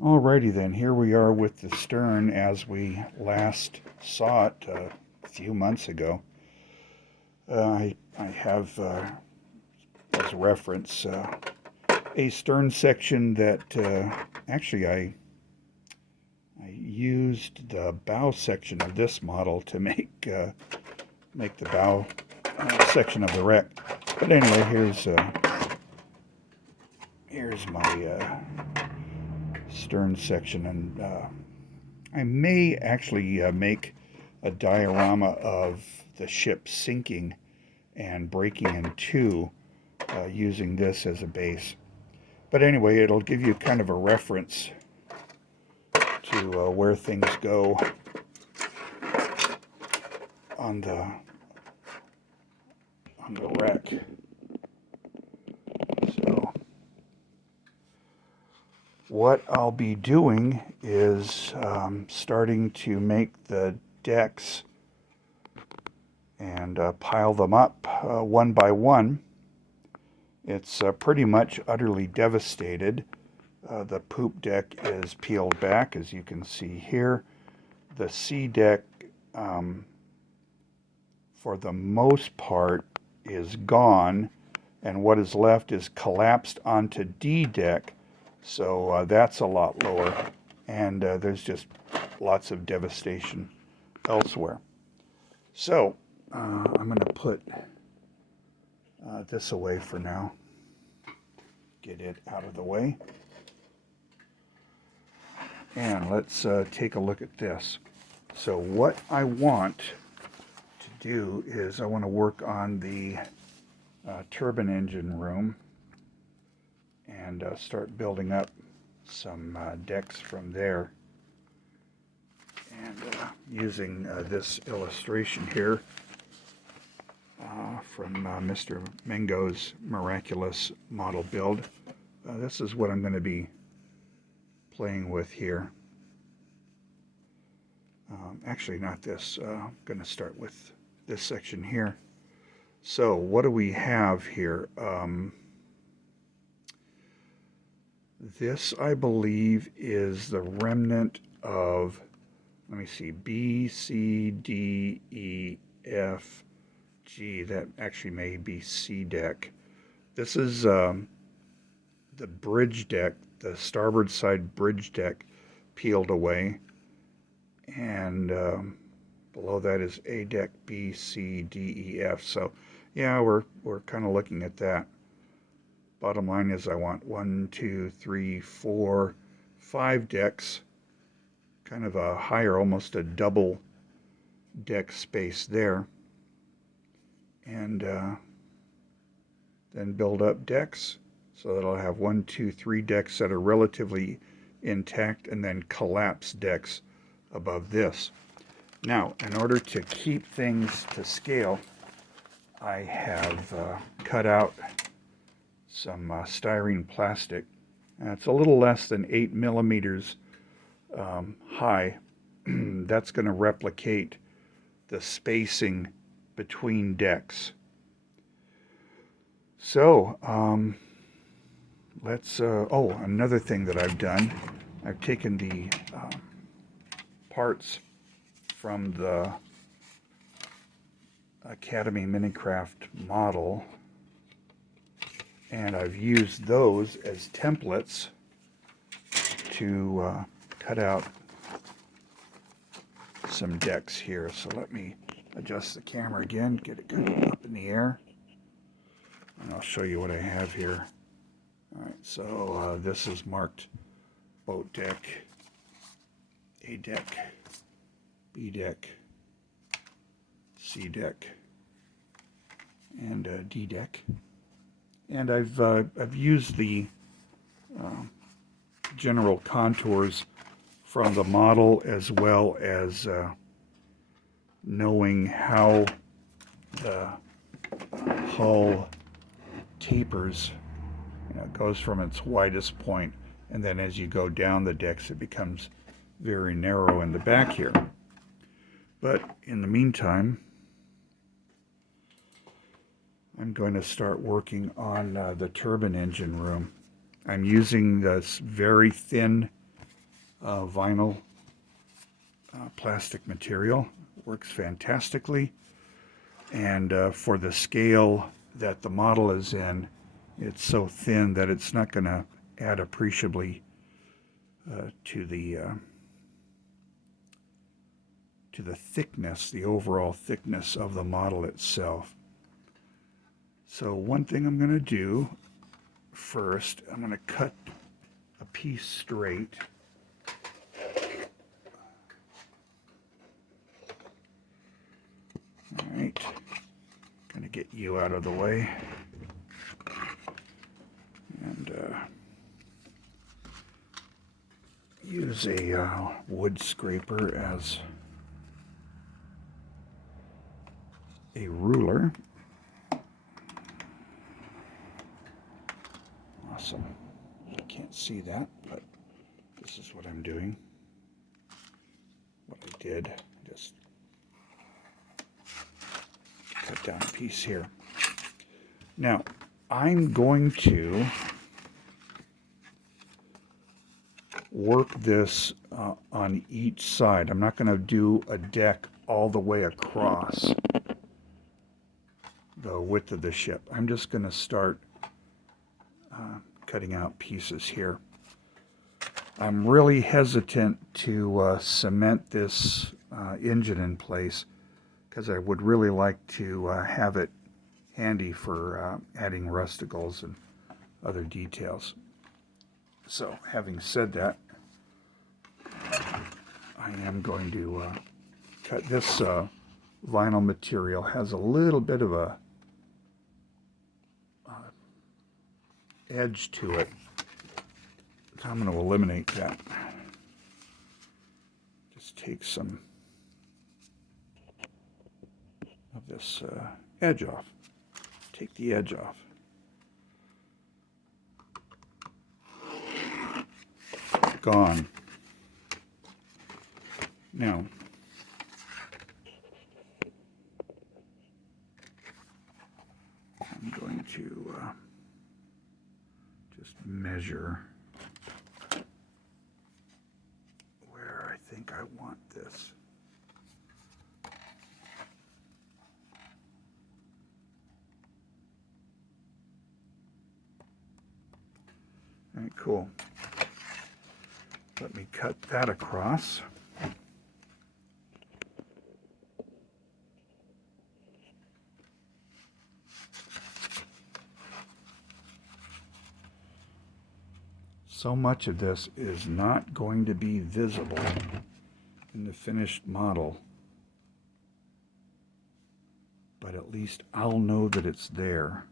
Alrighty then, here we are with the stern as we last saw it a few months ago. I have, as a reference, a stern section that actually I used the bow section of this model to make the bow section of the wreck. But anyway, here's my stern section, and I may actually make a diorama of the ship sinking and breaking in two using this as a base. But anyway, it'll give you kind of a reference to where things go on the wreck. So what I'll be doing is starting to make the decks and pile them up one by one. It's pretty much utterly devastated. The poop deck is peeled back, as you can see here. The C deck, for the most part, is gone, and what is left is collapsed onto D deck, so that's a lot lower, and there's just lots of devastation elsewhere. So I'm going to put this away for now, get it out of the way, and let's take a look at this. So what I want to do is I want to work on the turbine engine room and start building up some decks from there, and using this illustration here from Mr. Mengo's miraculous model build. This is what I'm going to be playing with here. Actually, not this. I'm going to start with this section here. So what do we have here? This, I believe, is the remnant of, let me see, B, C, D, E, F, G. That actually may be C deck. This is the bridge deck, the starboard side bridge deck peeled away. And below that is A deck, B, C, D, E, F. So yeah, we're kind of looking at that. Bottom line is I want 1, 2, 3, 4, 5 decks, kind of a higher, almost a double deck space there, and then build up decks so that I'll have 1, 2, 3 decks that are relatively intact, and then collapse decks above this. Now, in order to keep things to scale, I have cut out some styrene plastic. It's a little less than 8 millimeters high. That's going to replicate the spacing between decks. So let's another thing that I've done, I've taken the parts from the Academy Minicraft model, and I've used those as templates to cut out some decks here. So let me adjust the camera again, get it kind of up in the air, and I'll show you what I have here. Alright, so this is marked boat deck, A deck, B deck, C deck, and D deck. And I've used the general contours from the model, as well as knowing how the hull tapers. It goes from its widest point, and then as you go down the decks, it becomes very narrow in the back here. But in the meantime, I'm going to start working on the turbine engine room. I'm using this very thin vinyl plastic material. Works fantastically, and for the scale that the model is in, it's so thin that it's not going to add appreciably to the thickness, the overall thickness of the model itself. So one thing I'm going to do first, I'm going to cut a piece straight. All right, going to get you out of the way. And use a wood scraper as a ruler. Awesome. You can't see that, but this is what I'm doing. What I did, just cut down a piece here. Now, I'm going to work this on each side. I'm not going to do a deck all the way across the width of the ship. I'm just going to start cutting out pieces here. I'm really hesitant to cement this engine in place because I would really like to have it handy for adding rusticles and other details. So, having said that, I am going to cut this vinyl material. Has a little bit of a edge to it. So I'm going to eliminate that. Just take some of this edge off. Take the edge off. Gone. Now, I'm going to just measure where I think I want this. All right, cool. Let me cut that across. So much of this is not going to be visible in the finished model, but at least I'll know that it's there.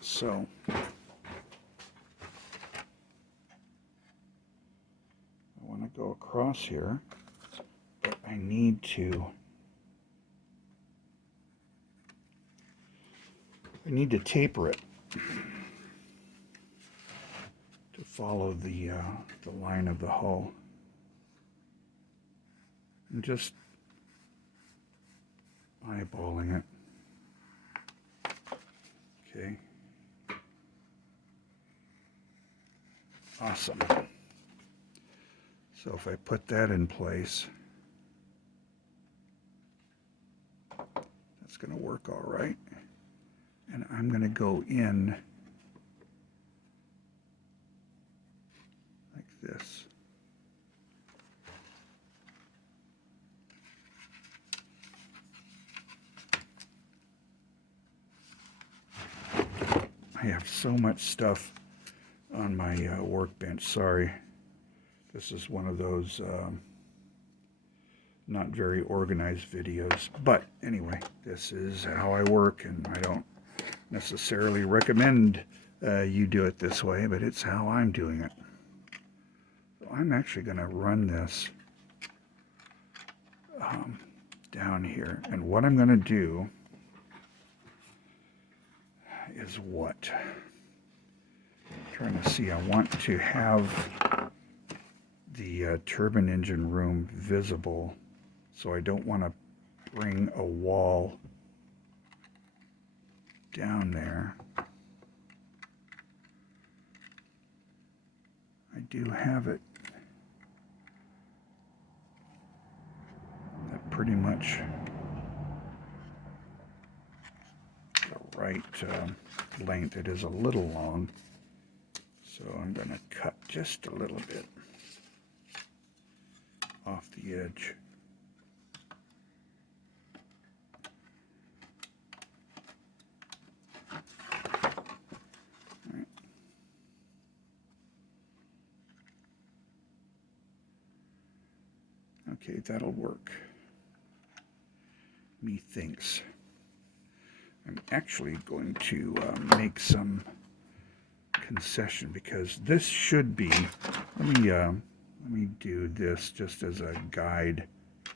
So I want to go across here, but I need to taper it to follow the line of the hull. I'm just eyeballing it. Okay. Awesome. So if I put that in place, that's going to work all right. And I'm going to go in like this. I have so much stuff on my workbench. Sorry. This is one of those not very organized videos. But anyway, this is how I work, and I don't necessarily recommend you do it this way, but it's how I'm doing it. So I'm actually going to run this down here. And what I'm going to do is what? I'm trying to see. I want to have the turbine engine room visible, so I don't want to bring a wall down there. I do have it. That pretty much the right length. It is a little long, so I'm going to cut just a little bit off the edge. Okay, that'll work. Methinks. I'm actually going to make some concession because this should be. Let me do this just as a guide to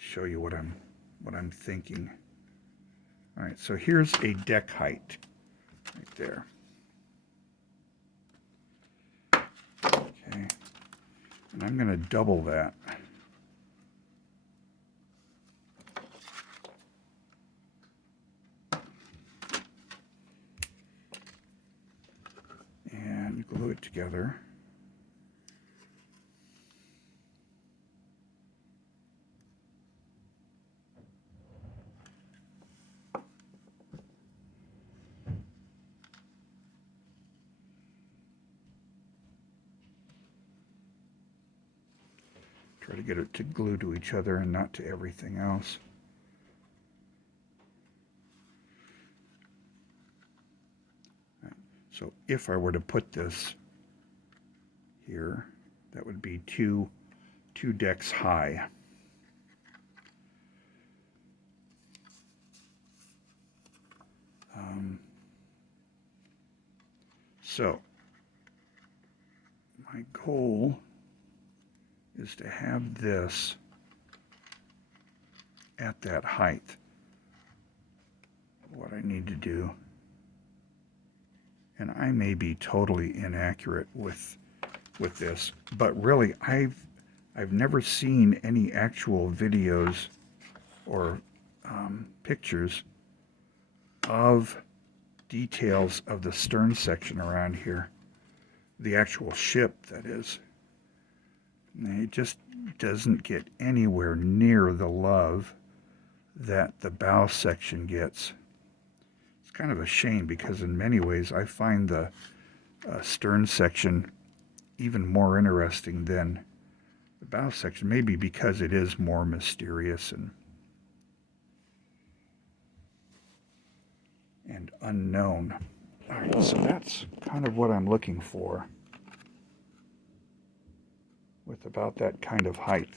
show you what I'm thinking. All right, so here's a deck height right there. Okay, and I'm going to double that. And glue it together. Try to get it to glue to each other and not to everything else. So if I were to put this here, that would be two decks high. So my goal is to have this at that height. What I need to do, and I may be totally inaccurate with this, but really I've never seen any actual videos or pictures of details of the stern section around here, the actual ship, that is. And it just doesn't get anywhere near the love that the bow section gets. It's kind of a shame because in many ways I find the stern section even more interesting than the bow section, maybe because it is more mysterious and unknown. All right, so that's kind of what I'm looking for with about that kind of height.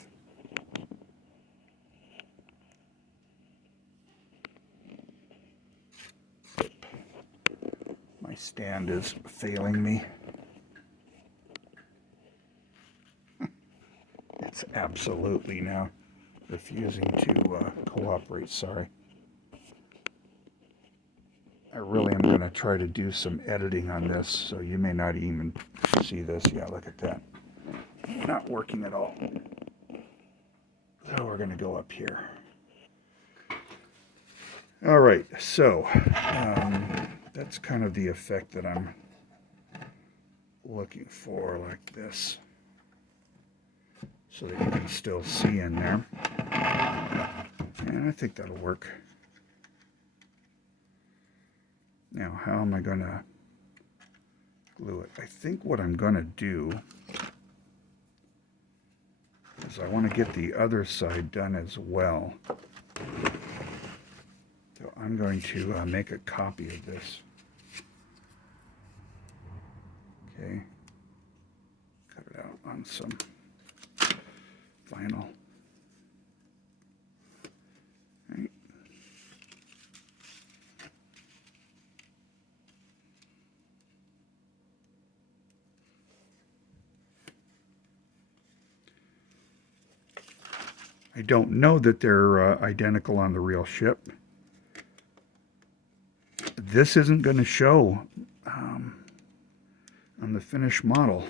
My stand is failing me. It's absolutely now refusing to cooperate. Sorry. I really am going to try to do some editing on this, so you may not even see this. Yeah, look at that. Not working at all. So we're going to go up here. All right, so that's kind of the effect that I'm looking for, like this, so that you can still see in there. And I think that'll work. Now, how am I going to glue it? I think what I'm going to do is I want to get the other side done as well. So I'm going to make a copy of this. Okay. Cut it out on some vinyl. Right. I don't know that they're identical on the real ship. This isn't going to show on the finished model.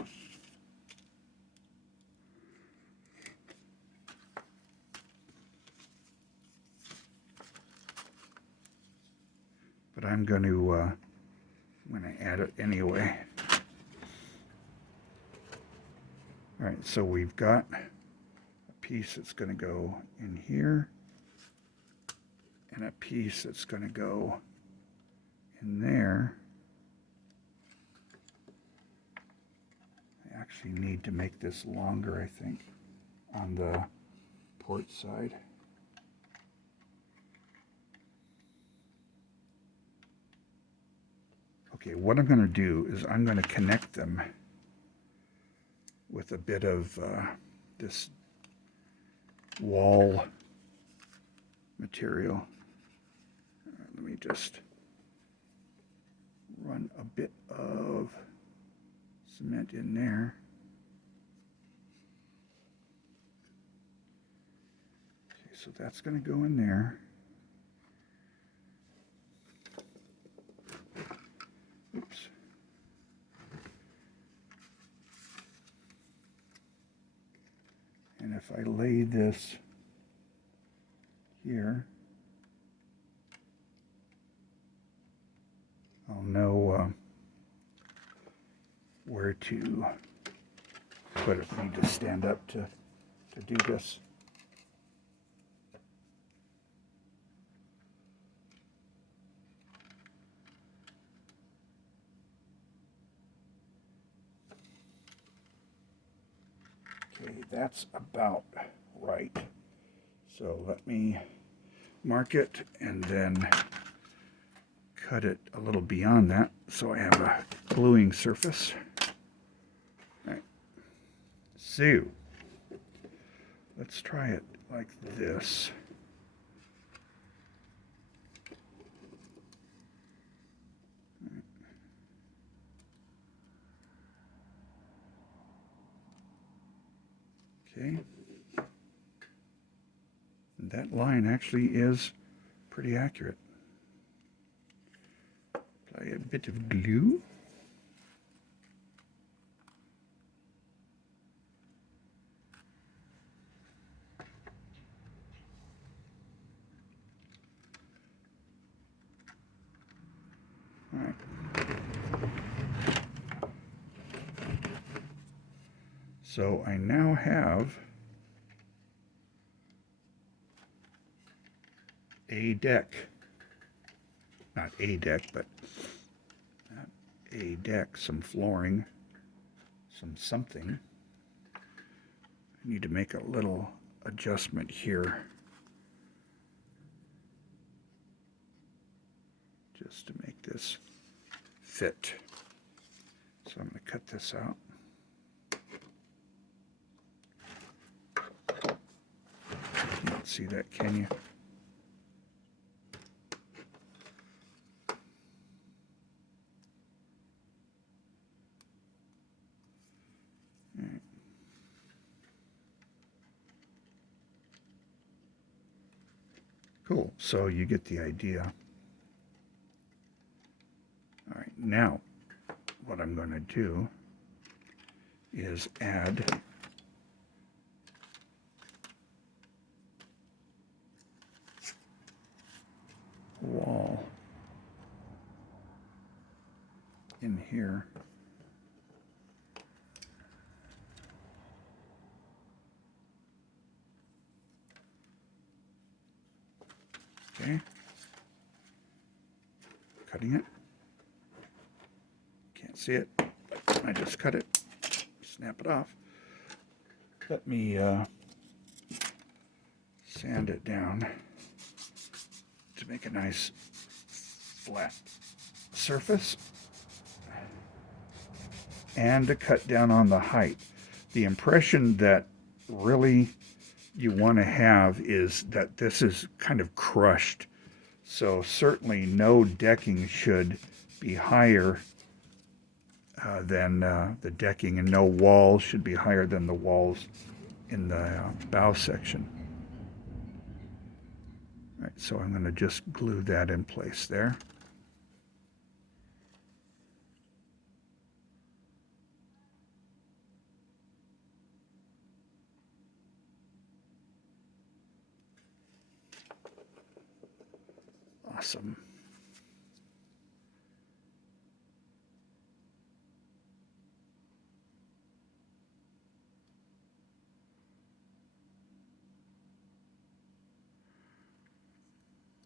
but I'm going to add it anyway. All right, so we've got a piece that's going to go in here, and a piece that's going to go in there. I actually need to make this longer, I think, on the port side. Okay, what I'm going to do is I'm going to connect them with a bit of this wall material. Let me just run a bit of cement in there. Okay, so that's going to go in there. Oops. And if I lay this here, I'll know where to put it. I need to stand up to do this. Okay, that's about right. So let me mark it and then cut it a little beyond that so I have a gluing surface. All right. So let's try it like this. Okay. And that line actually is pretty accurate. Apply a bit of glue. All right. So I now have a deck. Not a deck, but a deck, some flooring, some something. I need to make a little adjustment here just to make this fit. So I'm going to cut this out. You can't see that, can you? Cool, so you get the idea. All right, now what I'm going to do is add a wall in here. Okay, cutting it. Can't see it, but I just cut it, snap it off. Let me sand it down to make a nice flat surface, and to cut down on the height. The impression that really you want to have is that this is kind of crushed. So certainly no decking should be higher than the decking, and no walls should be higher than the walls in the bow section. All right, so I'm going to just glue that in place there. Awesome.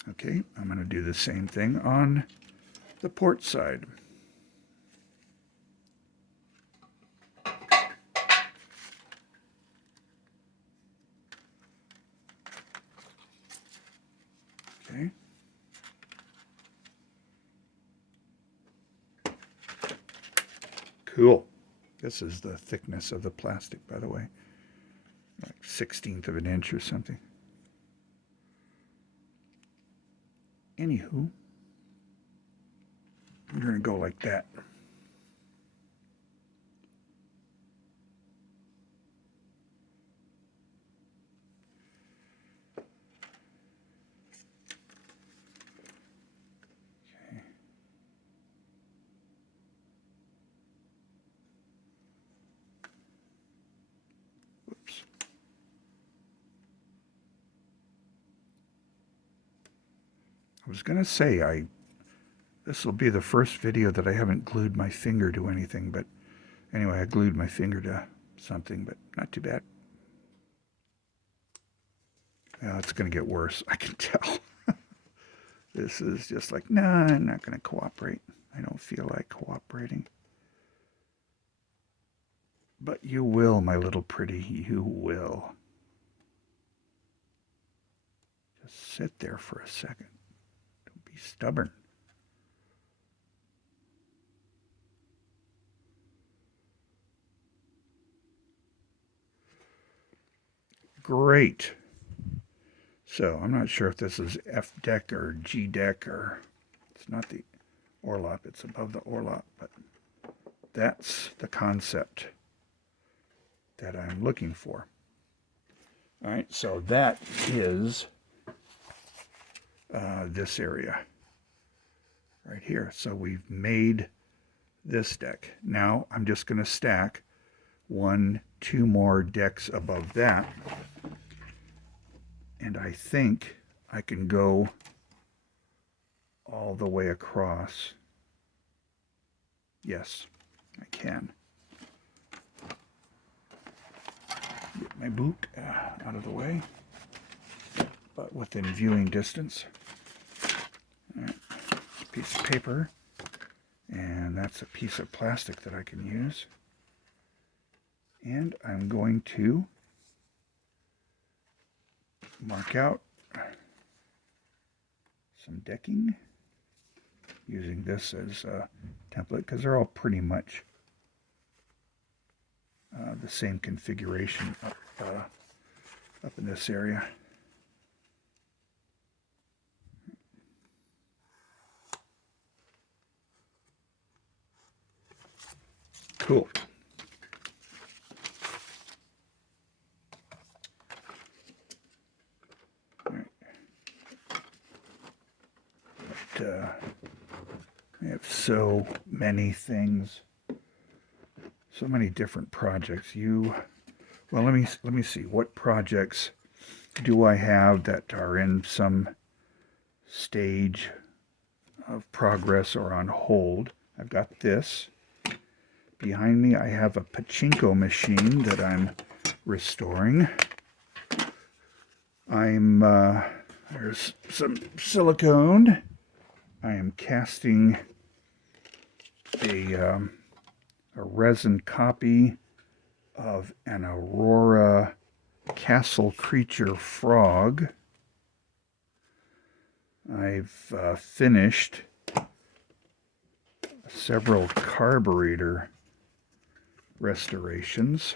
Okay, I'm going to do the same thing on the port side. Okay. Cool. This is the thickness of the plastic, by the way. Like 1/16 of an inch or something. Anywho, I'm going to go like that. Whoops. I was going to say, this will be the first video that I haven't glued my finger to anything, but anyway, I glued my finger to something, but not too bad. Yeah, it's going to get worse, I can tell. This is just like, nah, I'm not going to cooperate. I don't feel like cooperating. But you will, my little pretty, you will. Just sit there for a second. Don't be stubborn. Great. So I'm not sure if this is F deck or G deck, or it's not the orlop, it's above the orlop, but that's the concept that I'm looking for. All right, so that is this area right here. So we've made this deck. Now I'm just going to stack 1, 2 more decks above that. And I think I can go all the way across. Yes, I can. Get my book out of the way, but within viewing distance. All right, a piece of paper, and that's a piece of plastic that I can use. And I'm going to mark out some decking using this as a template, because they're all pretty much the same configuration up in this area. Cool. I have so many things, so many different projects. Well, let me see. What projects do I have that are in some stage of progress or on hold? I've got this. Behind me, I have a pachinko machine that I'm restoring. There's some silicone. I am casting a resin copy of an Aurora Castle Creature frog. I've finished several carburetor restorations.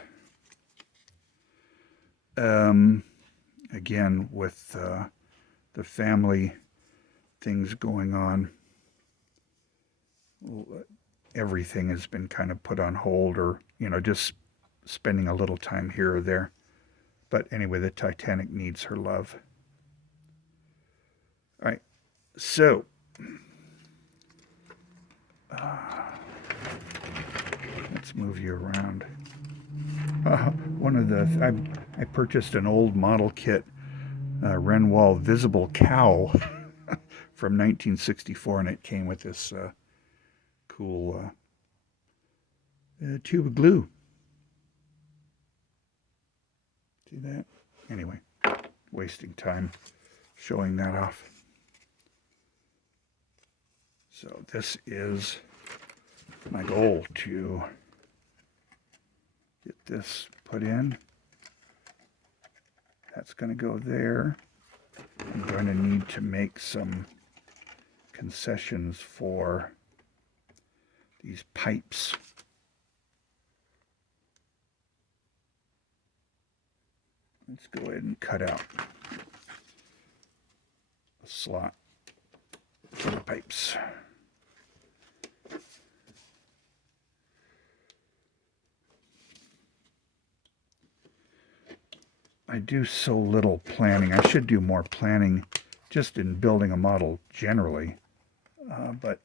Again, with the family things going on, everything has been kind of put on hold, or, just spending a little time here or there. But anyway, the Titanic needs her love. All right, so let's move you around. I purchased an old model kit, Renoir Visible Cow from 1964, and it came with this cool tube of glue. See that? Anyway, wasting time showing that off. So this is my goal, to get this put in. That's going to go there. I'm going to need to make some concessions for these pipes. Let's go ahead and cut out a slot for the pipes. I do so little planning. I should do more planning just in building a model generally. But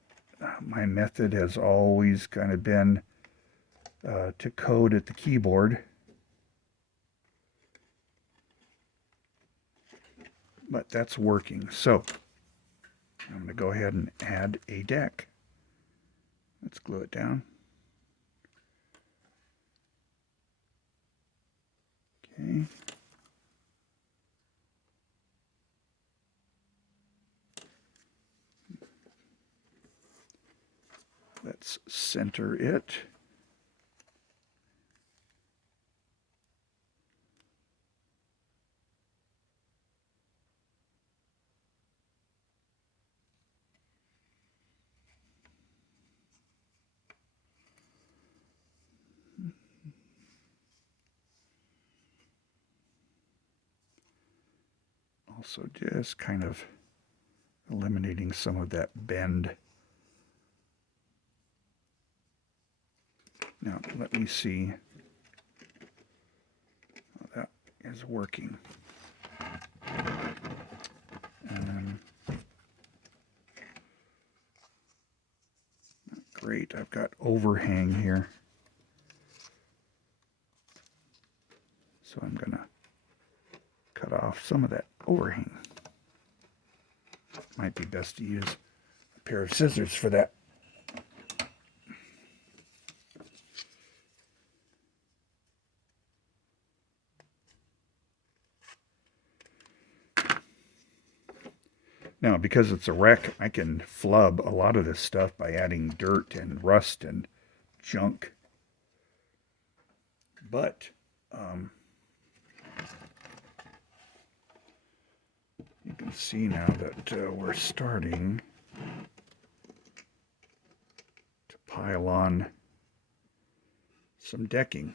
my method has always kind of been to code at the keyboard. But that's working. So I'm going to go ahead and add a deck. Let's glue it down. Okay. Let's center it. Also just kind of eliminating some of that bend. Now let me see how that is working. Great, I've got overhang here. So I'm going to cut off some of that overhang. Might be best to use a pair of scissors for that. Now, because it's a wreck, I can flub a lot of this stuff by adding dirt and rust and junk. But you can see now that we're starting to pile on some decking.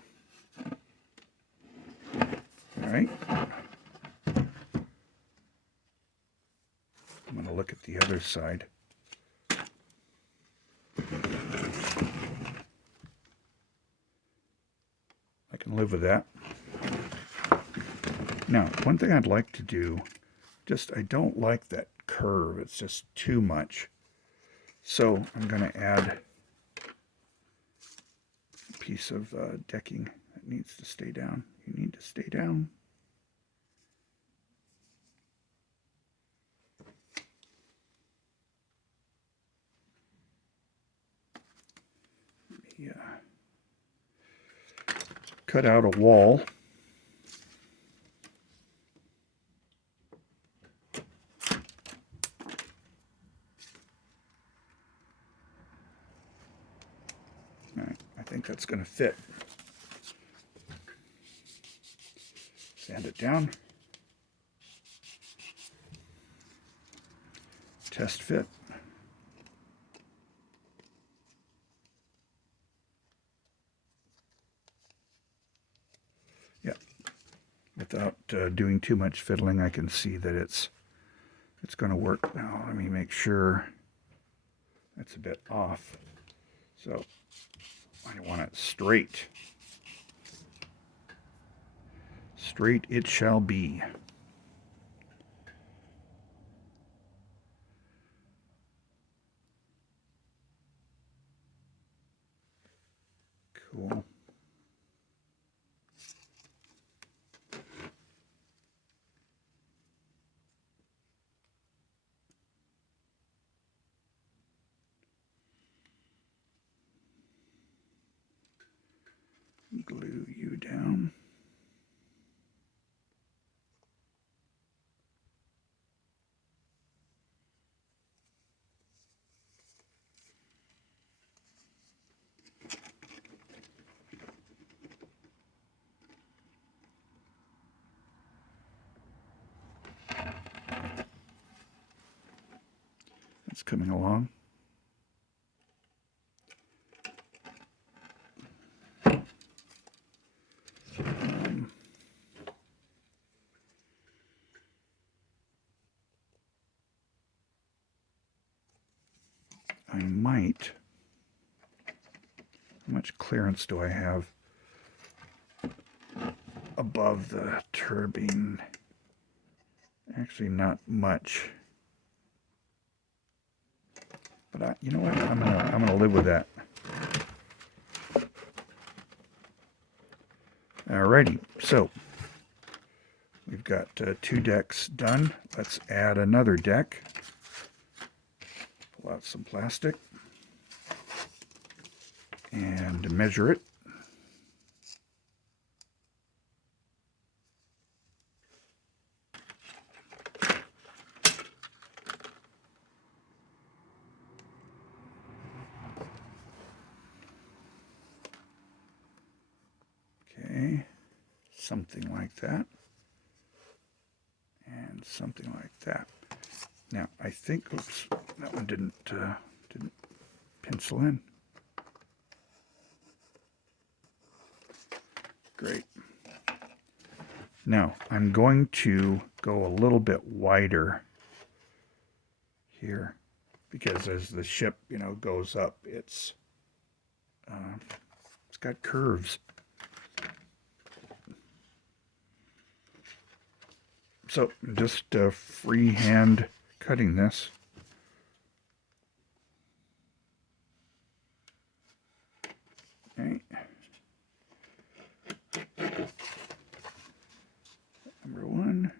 All right. I'm going to look at the other side. I can live with that. Now, one thing I'd like to do, I don't like that curve. It's just too much. So I'm going to add a piece of decking that needs to stay down. You need to stay down. Yeah. Cut out a wall. All right, I think that's going to fit. Sand it down. Test fit. Yeah. Without doing too much fiddling, I can see that it's going to work. Now, let me make sure that's a bit off. So I want it straight. Straight it shall be. Cool. Glue you down. It's coming along. I might. How much clearance do I have above the turbine? Actually, not much. But you know what? I'm gonna live with that. Alrighty, so we've got 2 decks done. Let's add another deck. Pull out some plastic and measure it. Okay, something like that. And something like that. Now, I think, oops, that one didn't pencil in. Great. Now, I'm going to go a little bit wider here, because as the ship, goes up, it's got curves. So, just freehand cutting this. Okay. Number 1.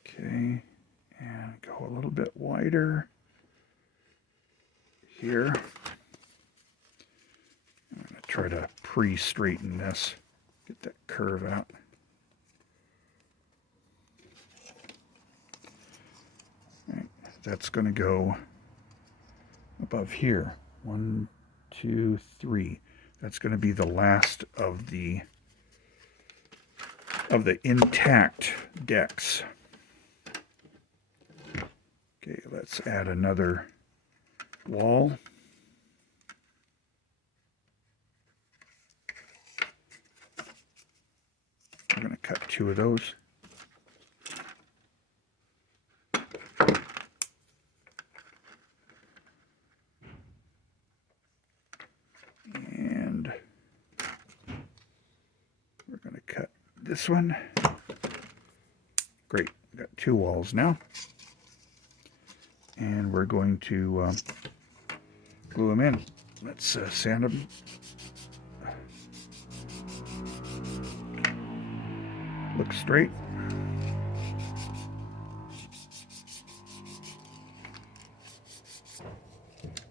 Okay, and go a little bit wider here. I'm going to try to pre-straighten this, get that curve out. Right, that's going to go above here. 1, 2, 3. That's going to be the last of the intact decks. Okay, let's add another wall. I'm going to cut 2 of those. And we're going to cut this one. Great, we've got 2 walls now. And we're going to glue them in. Let's sand them. Look straight.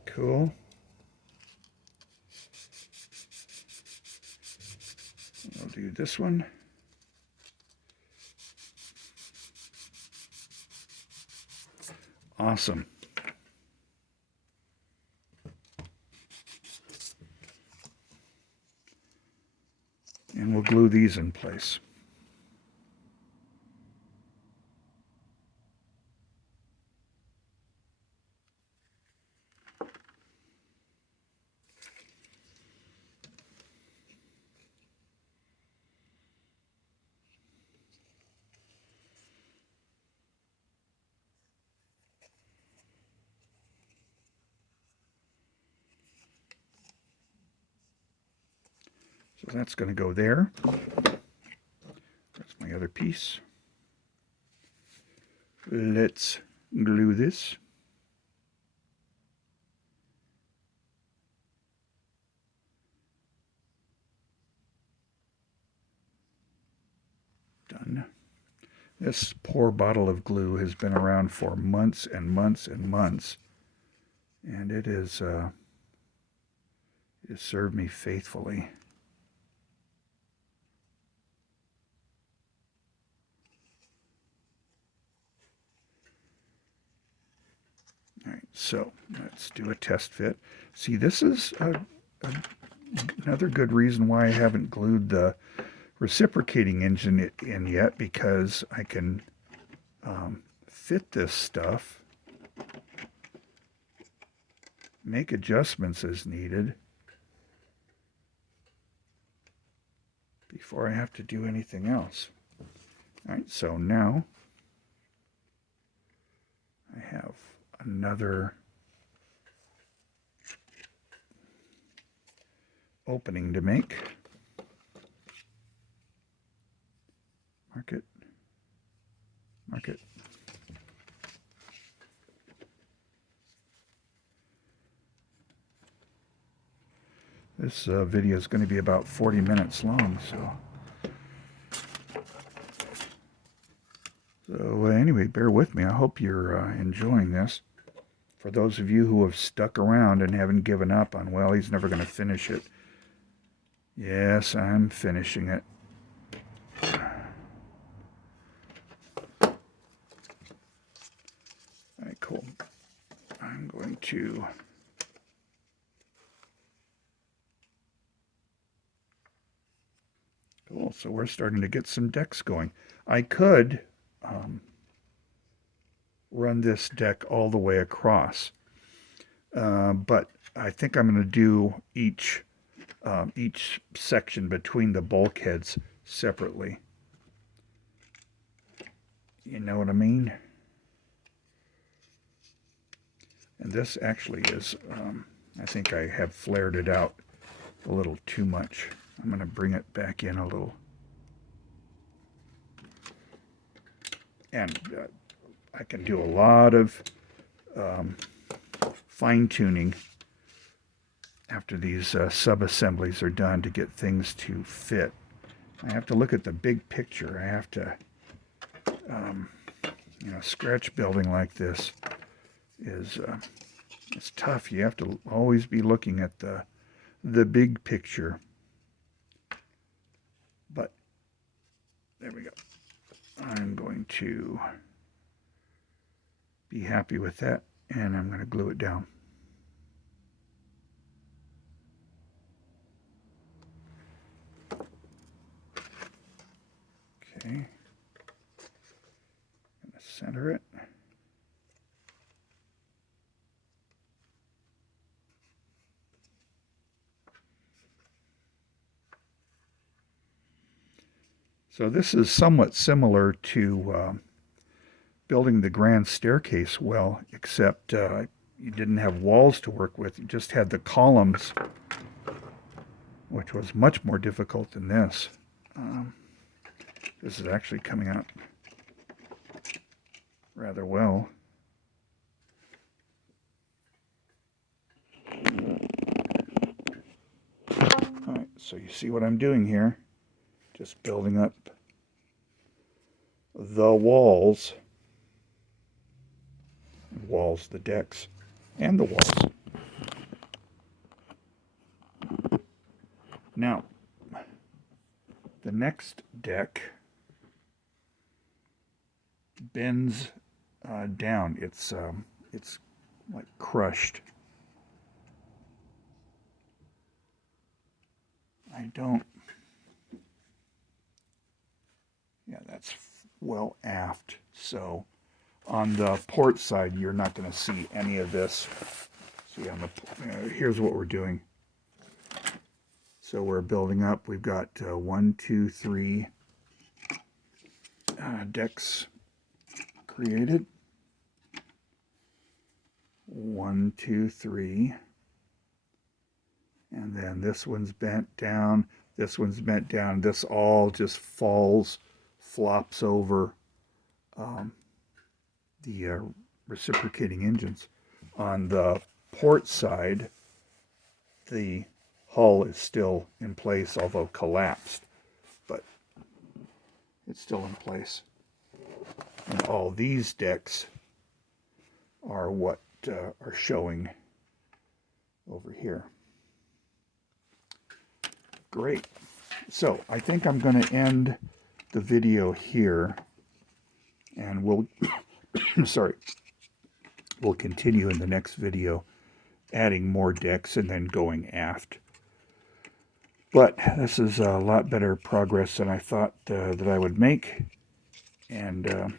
Cool. I'll do this one. Awesome. And we'll glue these in place. So that's going to go there. That's my other piece. Let's glue this. Done. This poor bottle of glue has been around for months and months and months, and it has served me faithfully. All right, so let's do a test fit. See, this is another good reason why I haven't glued the reciprocating engine in yet, because I can fit this stuff, make adjustments as needed before I have to do anything else. All right, so now I have another opening to make. Mark it. Mark it. This video is going to be about 40 minutes long, so anyway, bear with me. I hope you're enjoying this. For those of you who have stuck around and haven't given up on, well, he's never going to finish it. Yes, I'm finishing it. All right, cool. I'm going to cool. So we're starting to get some decks going. I could run this deck all the way across, but I think I'm going to do each section between the bulkheads separately. You know what I mean? And this actually is, I think I have flared it out a little too much. I'm going to bring it back in a little. And I can do a lot of fine-tuning after these sub-assemblies are done to get things to fit. I have to look at the big picture. I have to, you know, scratch building like this is it's tough. You have to always be looking at the big picture. But there we go. I'm going to be happy with that, and I'm going to glue it down. Okay. I'm going to center it. So this is somewhat similar to building the grand staircase well, except you didn't have walls to work with. You just had the columns, which was much more difficult than this. This is actually coming out rather well. All right, so you see what I'm doing here. Just building up the walls, the decks, and the walls. Now, the next deck bends down. It's like crushed. Yeah, that's well aft. So on the port side, you're not going to see any of this. See, on the here's what we're doing. So we're building up. We've got 1, 2, 3 decks created. 1, 2, 3. And then this one's bent down. This one's bent down. This all just flops over the reciprocating engines. On the port side, the hull is still in place, although collapsed, but it's still in place. And all these decks are what are showing over here. Great. So I think I'm going to end the video here, and we'll we'll continue in the next video, adding more decks and then going aft. But this is a lot better progress than I thought that I would make. And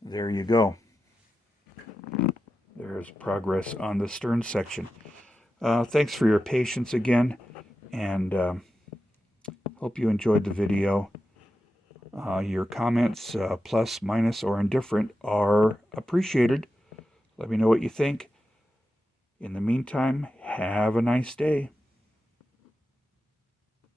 there you go. There's progress on the stern section. Thanks for your patience again, and hope you enjoyed the video. Your comments, plus, minus, or indifferent, are appreciated. Let me know what you think. In the meantime, have a nice day.